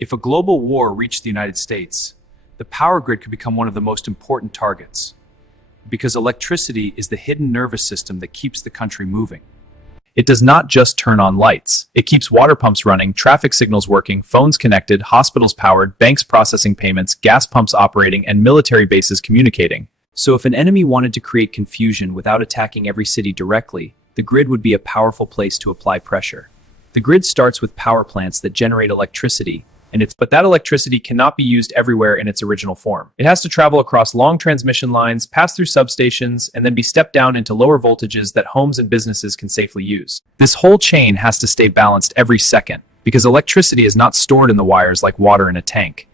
If a global war reached the United States, the power grid could become one of the most important targets, because electricity is the hidden nervous system that keeps the country moving. It does not just turn on lights. It keeps water pumps running, traffic signals working, phones connected, hospitals powered, banks processing payments, gas pumps operating, and military bases communicating. So if an enemy wanted to create confusion without attacking every city directly, the grid would be a powerful place to apply pressure. The grid starts with power plants that generate electricity, but that electricity cannot be used everywhere in its original form. It has to travel across long transmission lines, pass through substations, and then be stepped down into lower voltages that homes and businesses can safely use. This whole chain has to stay balanced every second, because electricity is not stored in the wires like water in a tank.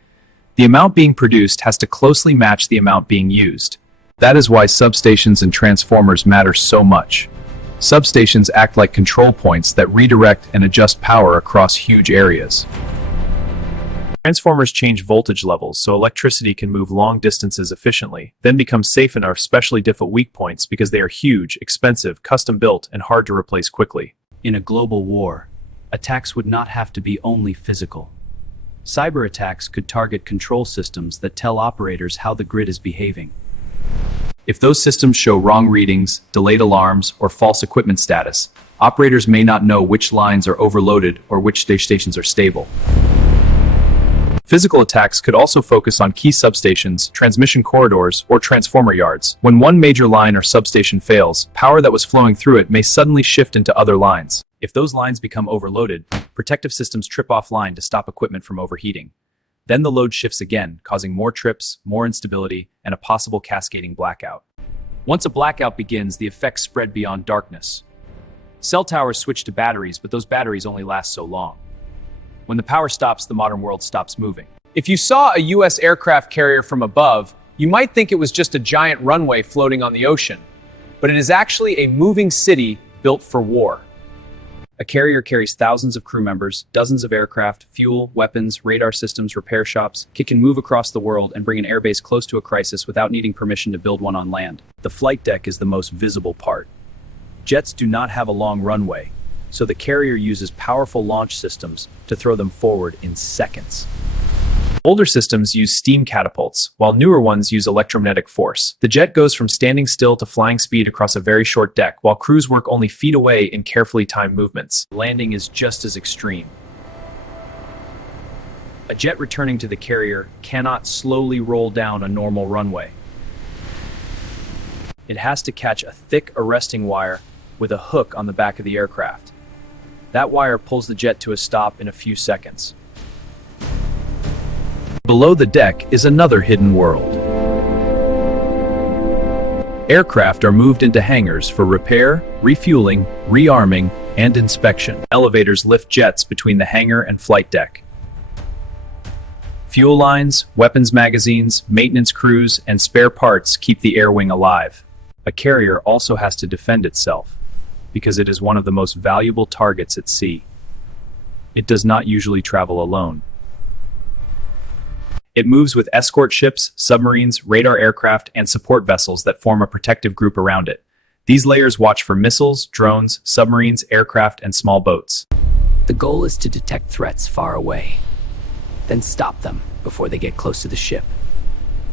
The amount being produced has to closely match the amount being used. That is why substations and transformers matter so much. Substations act like control points that redirect and adjust power across huge areas. Transformers change voltage levels so electricity can move long distances efficiently, then become safe in our especially difficult weak points because they are huge, expensive, custom-built, and hard to replace quickly. In a global war, attacks would not have to be only physical. Cyber attacks could target control systems that tell operators how the grid is behaving. If those systems show wrong readings, delayed alarms, or false equipment status, operators may not know which lines are overloaded or which stations are stable. Physical attacks could also focus on key substations, transmission corridors, or transformer yards. When one major line or substation fails, power that was flowing through it may suddenly shift into other lines. If those lines become overloaded, protective systems trip offline to stop equipment from overheating. Then the load shifts again, causing more trips, more instability, and a possible cascading blackout. Once a blackout begins, the effects spread beyond darkness. Cell towers switch to batteries, but those batteries only last so long. When the power stops, the modern world stops moving. If you saw a US aircraft carrier from above, you might think it was just a giant runway floating on the ocean. But it is actually a moving city built for war. A carrier carries thousands of crew members, dozens of aircraft, fuel, weapons, radar systems, repair shops. It can move across the world and bring an airbase close to a crisis without needing permission to build one on land. The flight deck is the most visible part. Jets do not have a long runway, so the carrier uses powerful launch systems to throw them forward in seconds. Older systems use steam catapults, while newer ones use electromagnetic force. The jet goes from standing still to flying speed across a very short deck, while crews work only feet away in carefully timed movements. Landing is just as extreme. A jet returning to the carrier cannot slowly roll down a normal runway. It has to catch a thick arresting wire with a hook on the back of the aircraft. That wire pulls the jet to a stop in a few seconds. Below the deck is another hidden world. Aircraft are moved into hangars for repair, refueling, rearming, and inspection. Elevators lift jets between the hangar and flight deck. Fuel lines, weapons magazines, maintenance crews, and spare parts keep the air wing alive. A carrier also has to defend itself, because it is one of the most valuable targets at sea. It does not usually travel alone. It moves with escort ships, submarines, radar aircraft, and support vessels that form a protective group around it. These layers watch for missiles, drones, submarines, aircraft, and small boats. The goal is to detect threats far away, then stop them before they get close to the ship.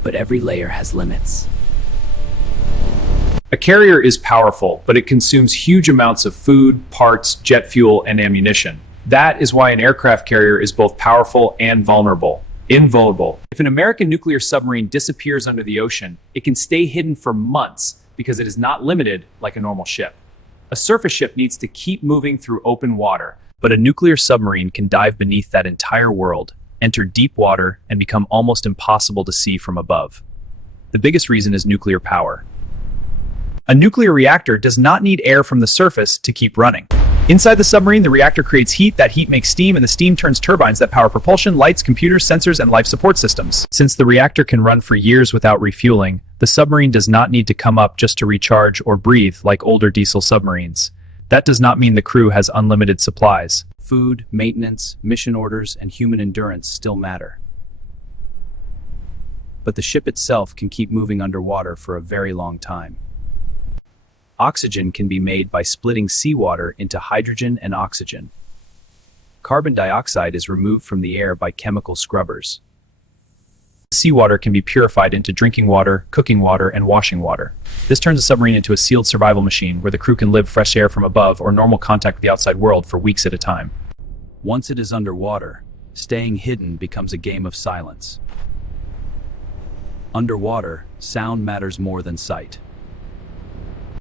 But every layer has limits. A carrier is powerful, but it consumes huge amounts of food, parts, jet fuel, and ammunition. That is why an aircraft carrier is both powerful and invulnerable. If an American nuclear submarine disappears under the ocean, it can stay hidden for months because it is not limited like a normal ship. A surface ship needs to keep moving through open water, but a nuclear submarine can dive beneath that entire world, enter deep water, and become almost impossible to see from above. The biggest reason is nuclear power. A nuclear reactor does not need air from the surface to keep running. Inside the submarine, the reactor creates heat. That heat makes steam, and the steam turns turbines that power propulsion, lights, computers, sensors, and life support systems. Since the reactor can run for years without refueling, the submarine does not need to come up just to recharge or breathe like older diesel submarines. That does not mean the crew has unlimited supplies. Food, maintenance, mission orders, and human endurance still matter. But the ship itself can keep moving underwater for a very long time. Oxygen can be made by splitting seawater into hydrogen and oxygen. Carbon dioxide is removed from the air by chemical scrubbers. Seawater can be purified into drinking water, cooking water, and washing water. This turns a submarine into a sealed survival machine where the crew can live fresh air from above or normal contact with the outside world for weeks at a time. Once it is underwater, staying hidden becomes a game of silence. Underwater, sound matters more than sight.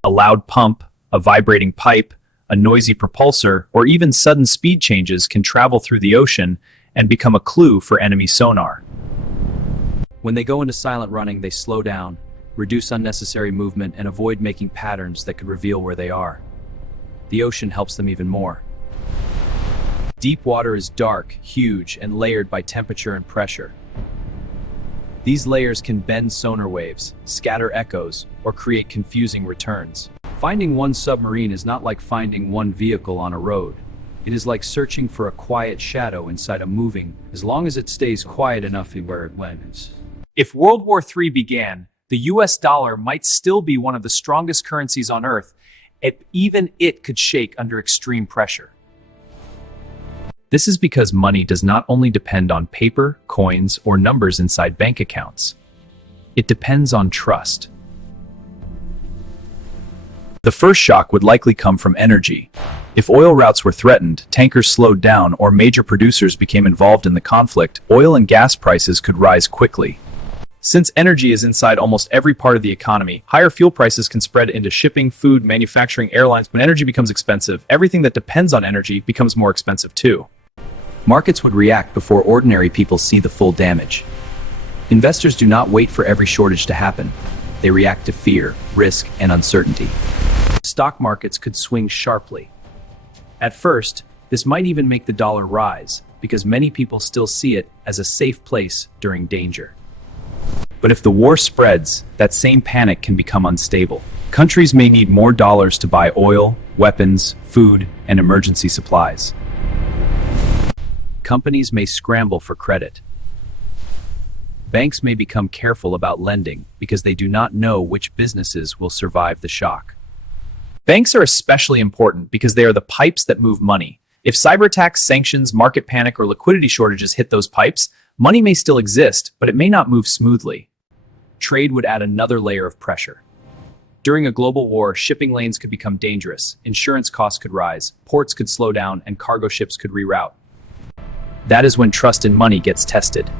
A loud pump, a vibrating pipe, a noisy propulsor, or even sudden speed changes can travel through the ocean and become a clue for enemy sonar. When they go into silent running, they slow down, reduce unnecessary movement, and avoid making patterns that could reveal where they are. The ocean helps them even more. Deep water is dark, huge, and layered by temperature and pressure. These layers can bend sonar waves, scatter echoes, or create confusing returns. Finding one submarine is not like finding one vehicle on a road. It is like searching for a quiet shadow inside a moving, as long as it stays quiet enough where it went. If World War III began, the US dollar might still be one of the strongest currencies on Earth, and even it could shake under extreme pressure. This is because money does not only depend on paper, coins, or numbers inside bank accounts. It depends on trust. The first shock would likely come from energy. If oil routes were threatened, tankers slowed down, or major producers became involved in the conflict, oil and gas prices could rise quickly. Since energy is inside almost every part of the economy, higher fuel prices can spread into shipping, food, manufacturing, airlines. When energy becomes expensive, everything that depends on energy becomes more expensive too. Markets would react before ordinary people see the full damage. Investors do not wait for every shortage to happen. They react to fear, risk, and uncertainty. Stock markets could swing sharply. At first, this might even make the dollar rise, because many people still see it as a safe place during danger. But if the war spreads, that same panic can become unstable. Countries may need more dollars to buy oil, weapons, food, and emergency supplies. Companies may scramble for credit. Banks may become careful about lending because they do not know which businesses will survive the shock. Banks are especially important because they are the pipes that move money. If cyber attacks, sanctions, market panic, or liquidity shortages hit those pipes, money may still exist, but it may not move smoothly. Trade would add another layer of pressure. During a global war, shipping lanes could become dangerous, insurance costs could rise, ports could slow down, and cargo ships could reroute. That is when trust in money gets tested.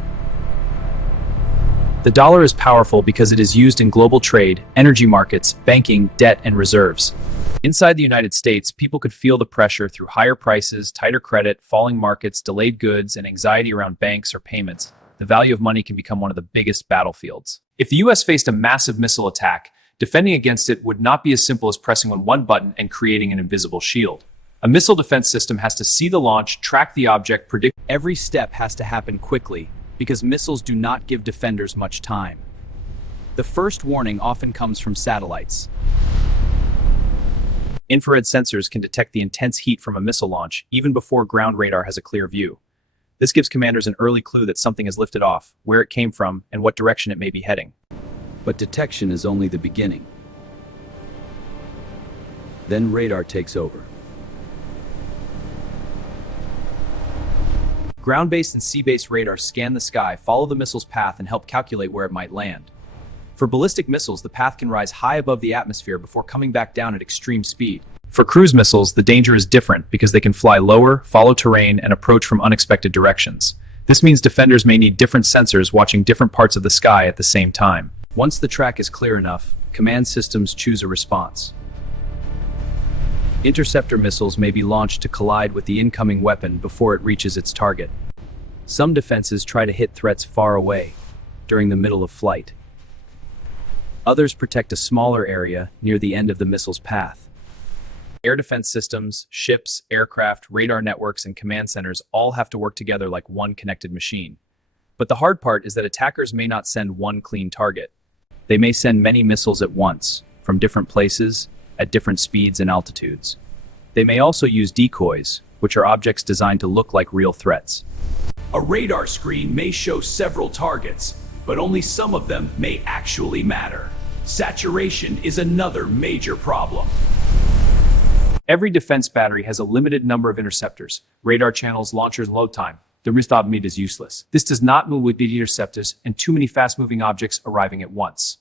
The dollar is powerful because it is used in global trade, energy markets, banking, debt, and reserves. Inside the United States, people could feel the pressure through higher prices, tighter credit, falling markets, delayed goods, and anxiety around banks or payments. The value of money can become one of the biggest battlefields. If the US faced a massive missile attack, defending against it would not be as simple as pressing on one button and creating an invisible shield. A missile defense system has to see the launch, track the object, predict. Every step has to happen quickly, because missiles do not give defenders much time. The first warning often comes from satellites. Infrared sensors can detect the intense heat from a missile launch, even before ground radar has a clear view. This gives commanders an early clue that something has lifted off, where it came from, and what direction it may be heading. But detection is only the beginning. Then radar takes over. Ground-based and sea-based radar scan the sky, follow the missile's path, and help calculate where it might land. For ballistic missiles, the path can rise high above the atmosphere before coming back down at extreme speed. For cruise missiles, the danger is different because they can fly lower, follow terrain, and approach from unexpected directions. This means defenders may need different sensors watching different parts of the sky at the same time. Once the track is clear enough, command systems choose a response. Interceptor missiles may be launched to collide with the incoming weapon before it reaches its target. Some defenses try to hit threats far away, during the middle of flight. Others protect a smaller area near the end of the missile's path. Air defense systems, ships, aircraft, radar networks, and command centers all have to work together like one connected machine. But the hard part is that attackers may not send one clean target. They may send many missiles at once, from different places, at different speeds and altitudes. They may also use decoys, which are objects designed to look like real threats. A radar screen may show several targets, but only some of them may actually matter. Saturation is another major problem. Every defense battery has a limited number of interceptors, radar channels, launchers, and load time. The risk of meet is useless. This does not move with the interceptors and too many fast-moving objects arriving at once.